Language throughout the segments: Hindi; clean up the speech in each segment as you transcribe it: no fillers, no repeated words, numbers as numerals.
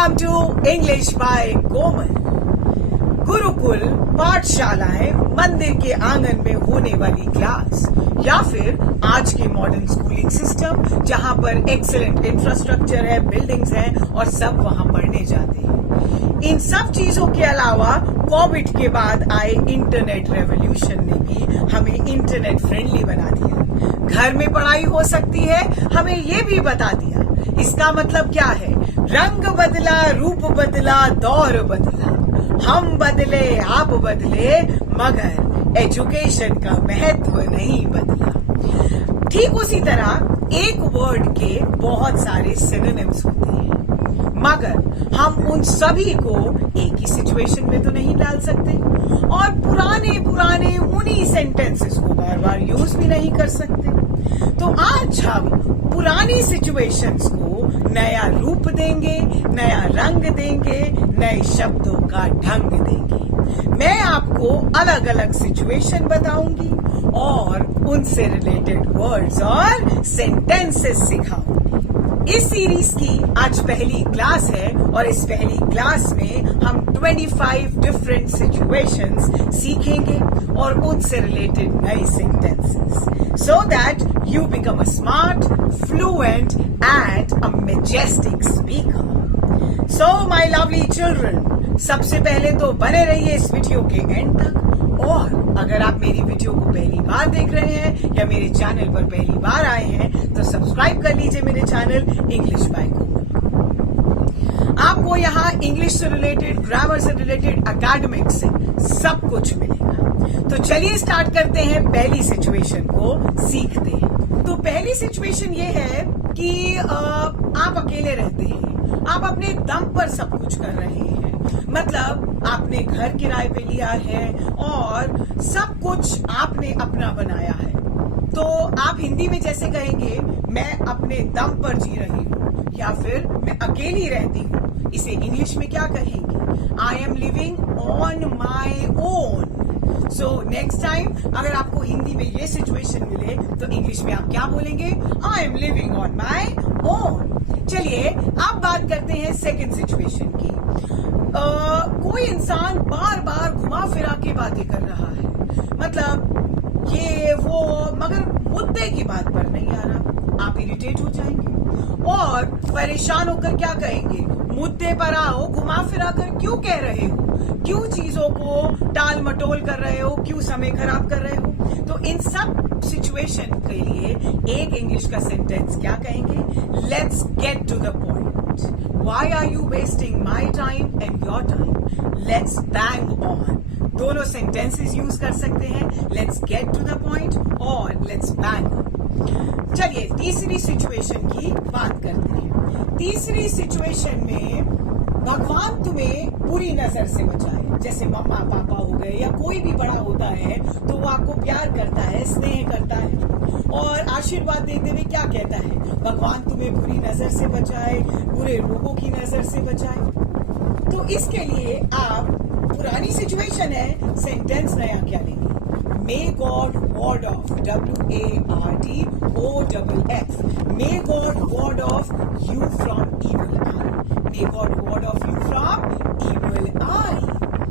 वेलकम टू इंग्लिश बाय कोमल। गुरुकुल, पाठशालाएं, मंदिर के आंगन में होने वाली क्लास या फिर आज के मॉडर्न स्कूलिंग सिस्टम जहां पर एक्सीलेंट इंफ्रास्ट्रक्चर है, बिल्डिंग्स हैं और सब वहां पढ़ने जाते हैं। इन सब चीजों के अलावा कोविड के बाद आए इंटरनेट रेवोल्यूशन ने भी हमें इंटरनेट फ्रेंडली बना दिया। घर में पढ़ाई हो सकती है, हमें ये भी बता दिया। इसका मतलब क्या है? रंग बदला, रूप बदला, दौर बदला, हम बदले, आप बदले, मगर एजुकेशन का महत्व नहीं बदला। ठीक उसी तरह एक वर्ड के बहुत सारे सिनोनिम्स होते हैं, मगर हम उन सभी को एक ही सिचुएशन में तो नहीं डाल सकते और पुराने पुराने उन्हीं सेंटेंसेस को बार बार यूज भी नहीं कर सकते। तो आज हम पुरानी सिचुएशंस को नया रूप देंगे, नया रंग देंगे, नए शब्दों का ढंग देंगे। मैं आपको अलग अलग सिचुएशन बताऊंगी और उनसे रिलेटेड वर्ड्स और सेंटेंसेस सिखाऊंगी। इस सीरीज की आज पहली क्लास है और इस पहली क्लास में हम 25 डिफरेंट सिचुएशंस सीखेंगे और उनसे रिलेटेड नए sentences, so that you become a smart, fluent and a majestic speaker. So my lovely children, सबसे पहले तो बने रहिए इस वीडियो के एंड तक, और अगर आप मेरी वीडियो को पहली बार देख रहे हैं या मेरे चैनल पर पहली बार आए हैं तो सब्सक्राइब कर लीजिए मेरे चैनल इंग्लिश बाय कोमल। आपको यहाँ इंग्लिश से रिलेटेड, ग्रामर से रिलेटेड, एकेडमिक से सब कुछ मिलेगा। तो चलिए स्टार्ट करते हैं, पहली सिचुएशन को सीखते हैं। तो पहली सिचुएशन ये है कि आप अकेले रहते हैं, आप अपने दम पर सब कुछ कर रहे हैं, मतलब आपने घर किराए पे लिया है और सब कुछ आपने अपना बनाया है। तो आप हिंदी में जैसे कहेंगे मैं अपने दम पर जी रही हूँ या फिर मैं अकेली रहती हूँ, इसे इंग्लिश में क्या कहेंगे? I M living on my own. So next time अगर आपको हिंदी में ये सिचुएशन मिले तो इंग्लिश में आप क्या बोलेंगे? I am living on my own. चलिए अब बात करते हैं सेकंड सिचुएशन की। कोई इंसान बार बार घुमा फिरा के बातें कर रहा है, मतलब ये वो, मगर मुद्दे की बात पर नहीं आ रहा। आप इरिटेट हो जाएंगे और परेशान होकर क्या कहेंगे? मुद्दे पर आओ, घुमा फिरा कर क्यों कह रहे हो? क्यों चीजों को टाल मटोल कर रहे हो? क्यों समय खराब कर रहे हो? तो इन सब सिचुएशन के लिए एक इंग्लिश का सेंटेंस क्या कहेंगे? Let's get to the point. Why are you wasting my time and your time? Let's bang on. दोनों सेंटेंसेस यूज कर सकते हैं, let's get to the point और लेट्स बैंग ऑन। चलिए तीसरी सिचुएशन की बात करते हैं। तीसरी सिचुएशन में भगवान तुम्हें बुरी नजर से बचाए, जैसे मम्मा पापा हो गए या कोई भी बड़ा होता है तो वो आपको प्यार करता है, स्नेह करता है और आशीर्वाद देते हुए क्या कहता है? भगवान तुम्हें बुरी नजर से बचाए, बुरे लोगों की नजर से बचाए। तो इसके लिए आप, पुरानी सिचुएशन है, सेंटेंस नया क्या लेंगे? May God ward off, WARDOFF, May God ward off you from evil eye. May God ward off you from evil eye.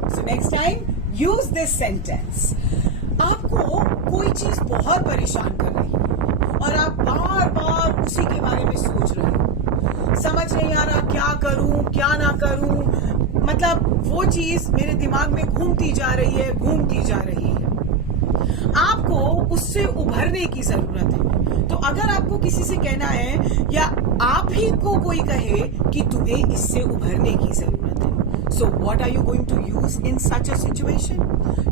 So next time, use this sentence. आपको कोई चीज बहुत परेशान कर रही है और आप बार बार उसी के बारे में सोच रहे हो, समझ नहीं आ रहा क्या करूं क्या ना करूं, मतलब वो चीज मेरे दिमाग में घूमती जा रही है, घूमती जा रही है। आपको उससे उभरने की जरूरत है। तो अगर आपको किसी से कहना है या आप ही को कोई कहे कि तुम्हें इससे उभरने की जरूरत है, so what are you going to use in such a situation?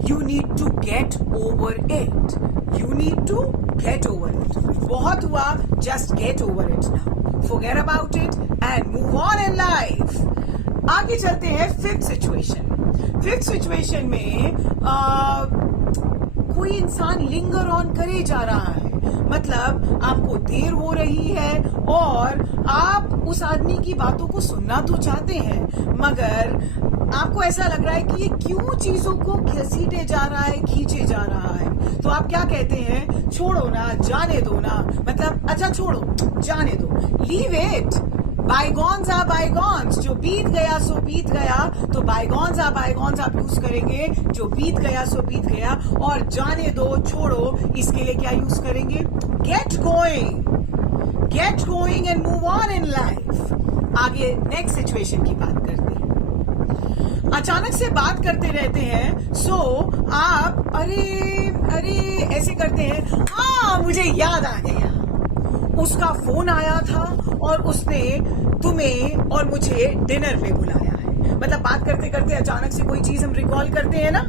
You need to get over it. You need to get over it. बहुत हुआ, just get over it now, forget about it and move on in life. आगे चलते हैं फिफ्थ सिचुएशन। फिफ्थ सिचुएशन में कोई इंसान लिंगर ऑन करे जा रहा है, मतलब आपको देर हो रही है और आप उस आदमी की बातों को सुनना तो चाहते हैं, मगर आपको ऐसा लग रहा है कि ये क्यों चीजों को घसीटे जा रहा है, खींचे जा रहा है। तो आप क्या कहते हैं? छोड़ो ना, जाने दो ना, मतलब अच्छा छोड़ो, जाने दो, leave it. Bygones are bygones, जो बीत गया सो बीत गया, तो बायगॉन्स आर बायगॉन्स आप यूज करेंगे, जो बीत गया सो बीत गया। और जाने दो, छोड़ो, इसके लिए क्या यूज करेंगे? Get going and move on in life. आगे नेक्स्ट सिचुएशन की बात करते हैं। अचानक से बात करते रहते हैं, सो आप अरे ऐसे करते हैं, मुझे याद आ गया, उसका फोन आया था और उसने तुम्हें और मुझे डिनर पे बुलाया है। मतलब बात करते करते अचानक से कोई चीज हम रिकॉल करते हैं ना,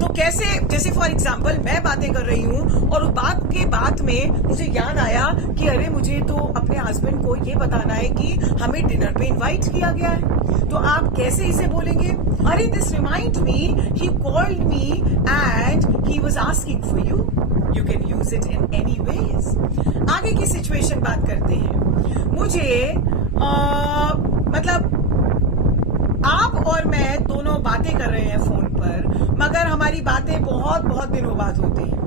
तो कैसे, जैसे फॉर एग्जाम्पल मैं बातें कर रही हूं और उस बात में मुझे याद आया कि अरे मुझे तो अपने हस्बैंड को ये बताना है कि हमें डिनर पे इनवाइट किया गया है। तो आप कैसे इसे बोलेंगे? अरे this remind me, he called me and he was asking for you. You can use it in any ways. आगे की सिचुएशन बात करते हैं। मुझे मतलब आप और मैं दोनों बातें कर रहे हैं फोन पर, मगर हमारी बातें बहुत बहुत दिनों बाद होती हैं।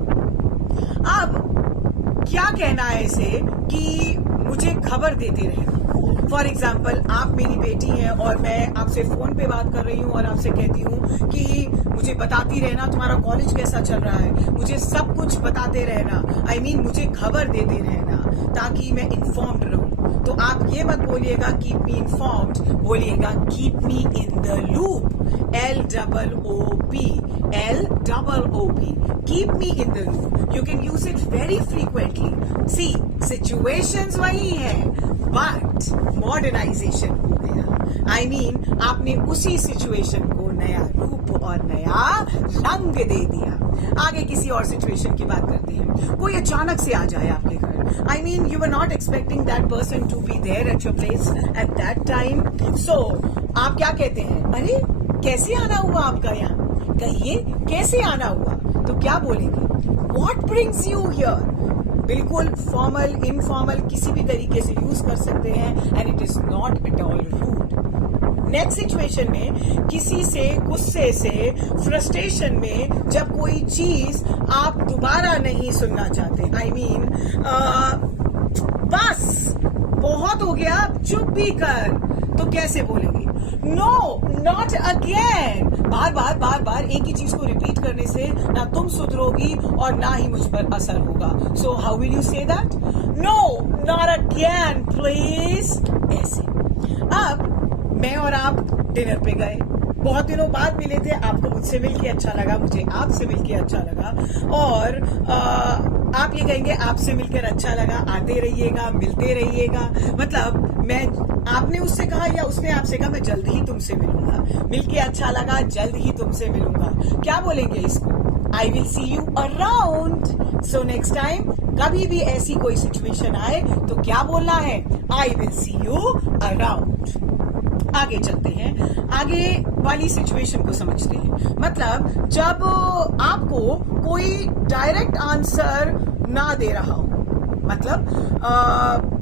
अब क्या कहना है इसे कि मुझे खबर देते रहना। फॉर एग्जाम्पल, आप मेरी बेटी हैं और मैं आपसे फोन पे बात कर रही हूँ और आपसे कहती हूँ कि मुझे बताती रहना तुम्हारा कॉलेज कैसा चल रहा है, मुझे सब कुछ बताते रहना, I mean, मुझे खबर देते रहना ताकि मैं इन्फॉर्म्ड रहूं। तो आप ये मत बोलिएगा कीप मी इन्फॉर्म्ड, बोलिएगा keep me in the loop. LOOP, keep me in the loop. You can use it very frequently. See, situations वही है, but modernization हो गया। I mean, आपने उसी situation को नया रूप और नया रंग दे दिया। आगे किसी और सिचुएशन की बात करते हैं। कोई अचानक से आ जाए आपके घर, I mean, you were not expecting that person to be there at your place at that time. So, आप क्या कहते हैं? अरे कैसे आना हुआ आपका यहाँ? कहिए कैसे आना हुआ? तो क्या बोलेंगे? What brings you here? बिल्कुल फॉर्मल, इनफॉर्मल, किसी भी तरीके से यूज कर सकते हैं and it is not at all rude. Next situation में किसी से गुस्से से, फ्रस्ट्रेशन में, जब कोई चीज आप दोबारा नहीं सुनना चाहते, I mean, बस बहुत हो गया, चुप भी कर, तो कैसे बोलेंगे? No not again. बार बार एक ही चीज को रिपीट करने से ना तुम सुधरोगी और ना ही मुझ पर असर होगा। So how will you say that? No not again please. ऐसे। अब मैं और आप डिनर पे गए, बहुत दिनों बाद मिले थे, आपको मुझसे मिलके अच्छा लगा, मुझे आपसे मिलके अच्छा लगा, और आप ये कहेंगे आपसे मिलकर अच्छा लगा, आते रहिएगा, मिलते रहिएगा। मतलब आपने उससे कहा या उसने आपसे कहा मैं जल्द ही तुमसे मिलूंगा, मिलके अच्छा लगा, जल्द ही तुमसे मिलूंगा। क्या बोलेंगे इसको? I will see you around. So next time कभी भी ऐसी कोई सिचुएशन आए तो क्या बोलना है? I will see you around. आगे चलते हैं, आगे वाली सिचुएशन को समझते हैं। मतलब जब आपको कोई डायरेक्ट आंसर ना दे रहा हो, मतलब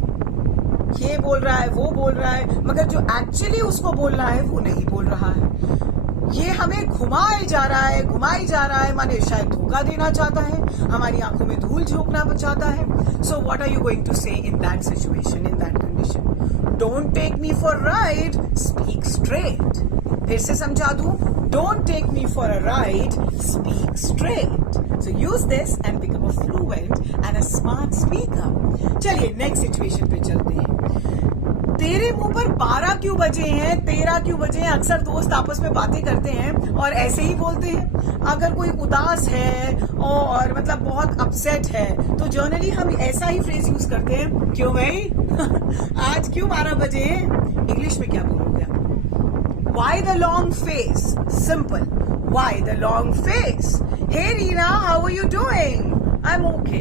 ये बोल रहा है, वो बोल रहा है, मगर जो एक्चुअली उसको बोलना है वो नहीं बोल रहा है। ये हमें घुमाई जा रहा है, माने शायद धोखा देना चाहता है, हमारी आंखों में धूल झोंकना चाहता है। So what are you going to say in that situation, in that condition? Don't take me for ride, speak straight. फिर से समझा दूं, don't take me for a ride, speak straight. So use this and become a fluent and a smart speaker. चलिए नेक्स्ट सिचुएशन पे चलते हैं। तेरे मुंह पर 12 क्यों बजे हैं, 13 क्यों बजे हैं? अक्सर दोस्त आपस में बातें करते हैं और ऐसे ही बोलते हैं। अगर कोई उदास है और मतलब बहुत अपसेट है तो जनरली हम ऐसा ही फ्रेज यूज करते हैं, क्यों भाई आज क्यों 12 बजे हैं? इंग्लिश में क्या बोलोगे? Why the long face? Simple. Why the long face? Hey Reena, how are you doing? I'm okay.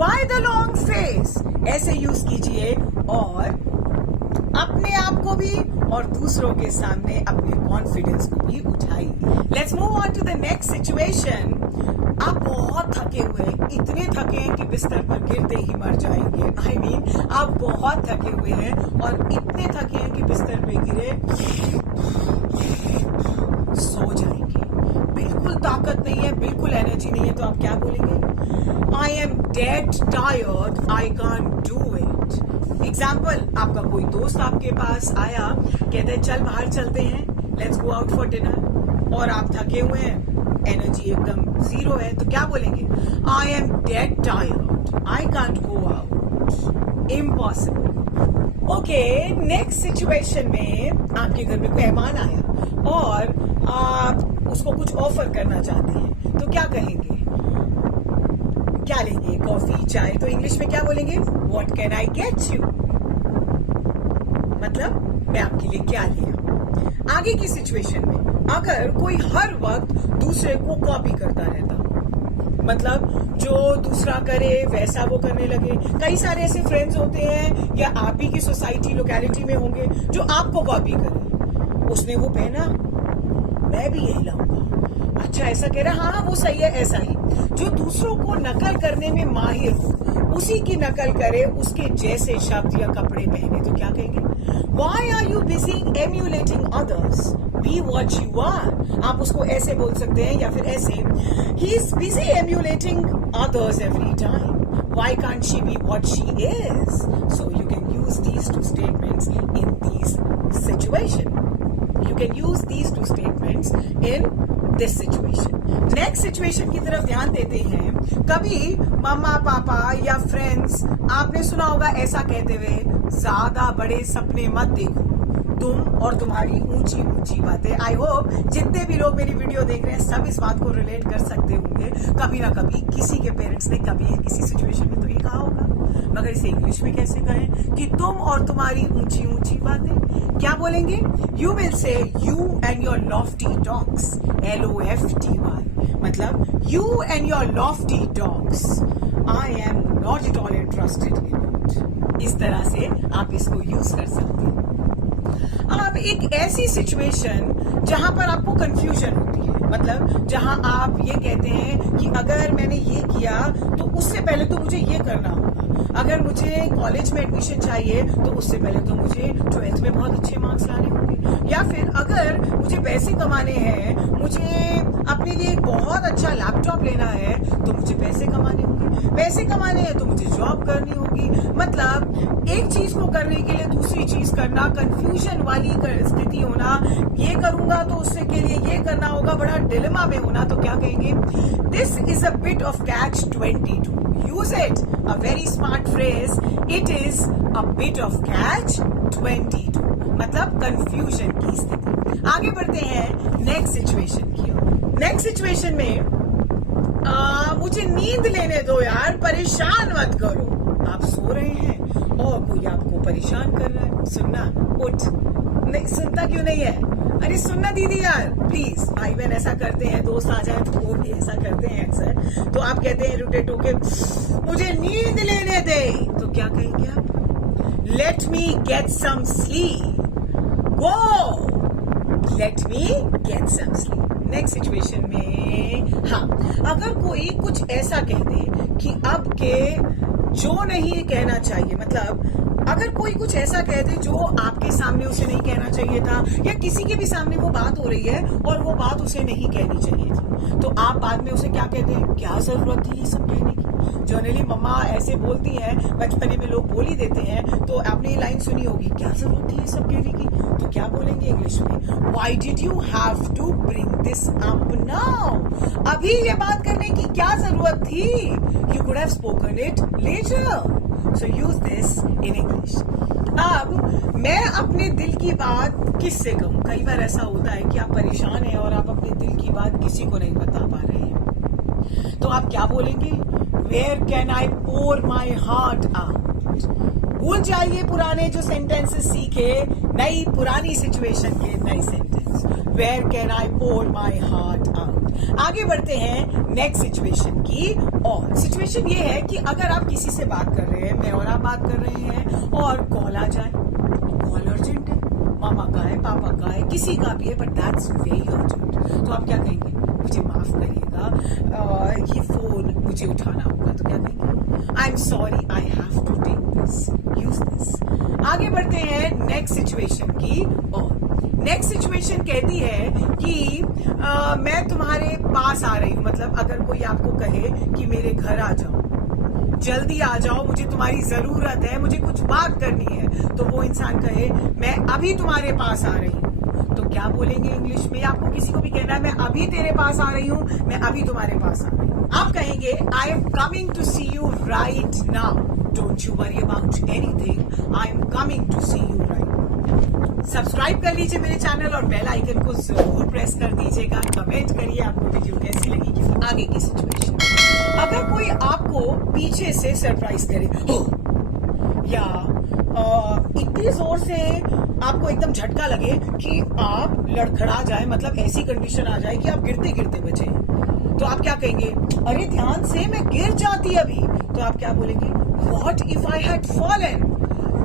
Why the long face? ऐसे यूज कीजिए और अपने आप को भी और दूसरों के सामने अपने कॉन्फिडेंस को भी उठाइए। Let's move on to the next situation. आप बहुत थके हुए हैं, इतने थके हैं कि बिस्तर पर गिरते ही मर जाएंगे। I mean, आप बहुत थके हुए हैं और इतने थके हैं कि बिस्तर पे गिरे सो जाएंगे। बिल्कुल ताकत नहीं है, बिल्कुल एनर्जी नहीं है, तो आप क्या बोलेंगे? I am dead tired, I can't do it. Example, आपका कोई दोस्त आपके पास आया, कहते हैं चल बाहर चलते हैं, let's go out for dinner, और आप थके हुए हैं, एनर्जी एकदम जीरो है, तो क्या बोलेंगे? I am dead tired, I can't go out, impossible. Okay, next situation में आपके घर में कोई मेहमान आया और आप उसको कुछ ऑफर करना चाहते हैं, तो क्या कहेंगे? क्या लेंगे? कॉफी, चाय? तो इंग्लिश में क्या बोलेंगे? What can I get you? मतलब मैं आपके लिए क्या ले आऊं? आगे की सिचुएशन में अगर कोई हर वक्त दूसरे को कॉपी करता रहता, मतलब जो दूसरा करे वैसा वो करने लगे। कई सारे ऐसे फ्रेंड्स होते हैं या आप ही की सोसाइटी लोकेलिटी में होंगे जो आपको कॉपी करे। उसने वो पहना, मैं भी यही लाऊंगा, अच्छा ऐसा कह रहा, हाँ वो सही है, ऐसा ही। जो दूसरों को नकल करने में माहिर हो, उसी की नकल करे, उसके जैसे शब्द या कपड़े पहने, तो क्या कहेंगे? Why are you busy emulating others? Be what you are. आप उसको ऐसे बोल सकते हैं या फिर ऐसे, he is busy emulating others every time. Why can't she be what she is? So you can use these two statements in these situation. You can use these two statements in this situation. Next situation की तरफ ध्यान देते हैं। कभी मम्मा पापा या फ्रेंड्स, आपने सुना होगा ऐसा कहते हुए, ज्यादा बड़े सपने मत देखो, तुम और तुम्हारी ऊंची ऊंची बातें। आई होप जितने भी लोग मेरी वीडियो देख रहे हैं सब इस बात को रिलेट कर सकते होंगे। कभी ना कभी किसी के पेरेंट्स ने कभी किसी सिचुएशन में तो ये कहा होगा, मगर इसे इंग्लिश में कैसे कहें कि तुम और तुम्हारी ऊंची ऊंची बातें? क्या बोलेंगे? You will say you and your Lofty talks, LOFTY, मतलब you and your Lofty talks, I am not at all interested in it. इस तरह से आप इसको यूज कर सकते हैं। अब एक ऐसी सिचुएशन जहां पर आपको कंफ्यूजन होती है, मतलब जहां आप ये कहते हैं कि अगर मैंने ये किया तो उससे पहले तो मुझे ये करना होगा, अगर मुझे कॉलेज में एडमिशन चाहिए तो उससे पहले तो मुझे 12th में बहुत अच्छे मार्क्स लाने होंगे, या फिर अगर मुझे पैसे कमाने हैं, मुझे अपने लिए एक बहुत अच्छा लैपटॉप लेना है तो मुझे पैसे कमाने होंगे, पैसे कमाने हैं तो मुझे जॉब करनी होगी। मतलब एक चीज को करने के लिए दूसरी चीज करना, कंफ्यूजन वाली स्थिति होना, ये करूंगा तो उससे के लिए ये करना होगा, बड़ा डिलेमा में होना, तो क्या कहेंगे? This is a bit of catch 22। Use it, a very smart phrase, it is a bit of catch 22, मतलब कंफ्यूजन की स्थिति। आगे बढ़ते हैं नेक्स्ट सिचुएशन की ओर। नेक्स्ट सिचुएशन में मुझे नींद लेने दो यार, परेशान मत करो। आप सो रहे हैं और कोई आपको परेशान कर रहा है, सुनना, उठ। नहीं सुनता क्यों नहीं है? अरे सुनना दीदी यार प्लीज। भाई बहन ऐसा करते हैं, दोस्त आ जाए तो वो भी ऐसा करते हैं अक्सर, तो आप कहते हैं इरिटेट होके, मुझे नींद लेने दे, तो क्या कहेंगे आप? Let me get some sleep, go, let me get some sleep. Next situation में, हाँ, अगर कोई कुछ ऐसा कह दे कि अब के जो नहीं कहना चाहिए, मतलब अगर कोई कुछ ऐसा कह दे जो आपके सामने उसे नहीं कहना चाहिए था, या किसी के भी सामने वो बात हो रही है और वो बात उसे नहीं कहनी चाहिए थी, तो आप बाद में उसे क्या कहते हैं? क्या जरूरत थी ये सब कहने की? जनरली मम्मा ऐसे बोलती हैं, बचपने में लोग बोल ही देते हैं, तो आपने ये लाइन सुनी होगी, क्या जरूरत थी ये सब कहने की? तो क्या बोलेंगे इंग्लिश में? Why did you have to bring this up now? अभी ये बात करने की क्या जरूरत थी? You could have spoken it later. So use this in English. अब मैं अपने दिल की बात किससे कहूं? कई बार ऐसा होता है कि आप परेशान हैं और आप अपने दिल की बात किसी को नहीं बता पा रहे हैं, तो आप क्या बोलेंगे? Where can I pour my heart out? भूल जाइए पुराने जो सेंटेंसेस सीखे, नई पुरानी सिचुएशन के नए sentence. Where can I pour my heart out? आगे बढ़ते हैं नेक्स्ट सिचुएशन की। और सिचुएशन ये है कि अगर आप किसी से बात कर रहे हैं, मैं और आप बात कर रहे हैं, और कॉल आ जाए, कॉल अर्जेंट है, मामा का है, पापा का है, किसी का भी है, बट दैट्स वेरी अर्जेंट, तो आप क्या कहेंगे? मुझे माफ करिएगा, ये फोन मुझे उठाना होगा, तो क्या कहेंगे? I am sorry, I have to take this, use this. आगे बढ़ते हैं नेक्स्ट सिचुएशन की। और नेक्स्ट सिचुएशन कहती है कि मैं तुम्हारे पास आ रही हूं, मतलब अगर कोई आपको कहे कि मेरे घर आ जाओ, जल्दी आ जाओ, मुझे तुम्हारी जरूरत है, मुझे कुछ बात करनी है, तो वो इंसान कहे मैं अभी तुम्हारे पास आ रही हूँ, तो क्या बोलेंगे इंग्लिश में? आपको किसी को भी कहना है मैं अभी तेरे पास आ रही हूँ, मैं अभी तुम्हारे पास आ रही हूँ, आप कहेंगे I am coming to see you right now, don't you worry about anything, I am coming to see you right. Subscribe कर लीजिए मेरे चैनल और बेल आइकन को जरूर प्रेस कर दीजिएगा। कमेंट करिए आपको वीडियो कैसी लगी। आगे की सिचुएशन, अगर कोई आपको पीछे से सरप्राइज करे या इतनी जोर से आपको एकदम झटका लगे कि आप लड़खड़ा जाए, मतलब ऐसी कंडीशन आ जाए कि आप गिरते गिरते बचे, तो आप क्या कहेंगे? अरे ध्यान से, मैं गिर जाती अभी। तो आप क्या बोलेंगे? What if I had fallen?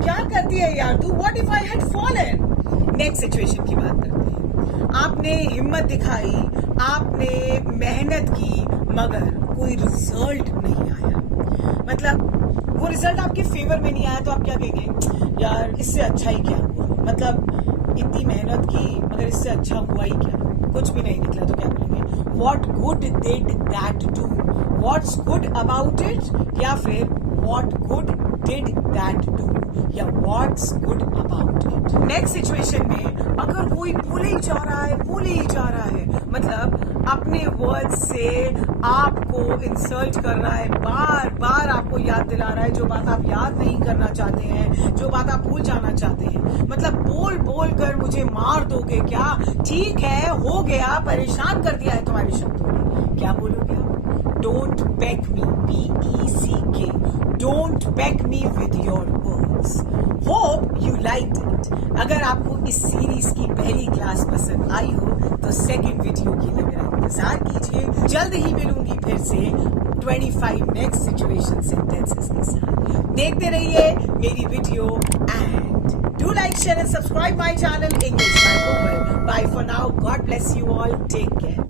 क्या करती है यार तू? What if I had fallen? Next situation की बात करते हैं। आपने हिम्मत दिखाई, आपने मेहनत की, मगर कोई रिजल्ट नहीं आया, मतलब वो रिजल्ट आपके फेवर में नहीं आया, तो आप क्या कहेंगे? यार इससे अच्छा ही क्या हुआ, मतलब इतनी मेहनत की मगर इससे अच्छा हुआ ही क्या, कुछ भी नहीं निकला, तो क्या बोलेंगे? What good did that do? What's good about it? या फिर what good did that do? या what's good about it? Next situation में अगर कोई बोले ही जा रहा है, मतलब अपने वर्ड से आपको इंसल्ट कर रहा है, बार बार आपको याद दिला रहा है जो बात आप याद नहीं करना चाहते हैं, जो बात आप भूल जाना चाहते हैं, मतलब बोल बोल कर मुझे मार दोगे क्या? ठीक है, हो गया, परेशान कर दिया है तुम्हारे शब्दों ने, क्या बोलोगे आप? Don't beg me, BECK, don't beg me with your words. Hope you liked it. अगर आपको इस सीरीज की पहली क्लास पसंद आई हो तो सेकंड वीडियो के लिए मेरा इंतजार कीजिए। जल्द ही मिलूंगी फिर से 25 नेक्स्ट सिचुएशन सेंटेंसेस के साथ। देखते रहिए मेरी video and do like, share and subscribe my channel English by Komal. Bye for now, God bless you all, take care.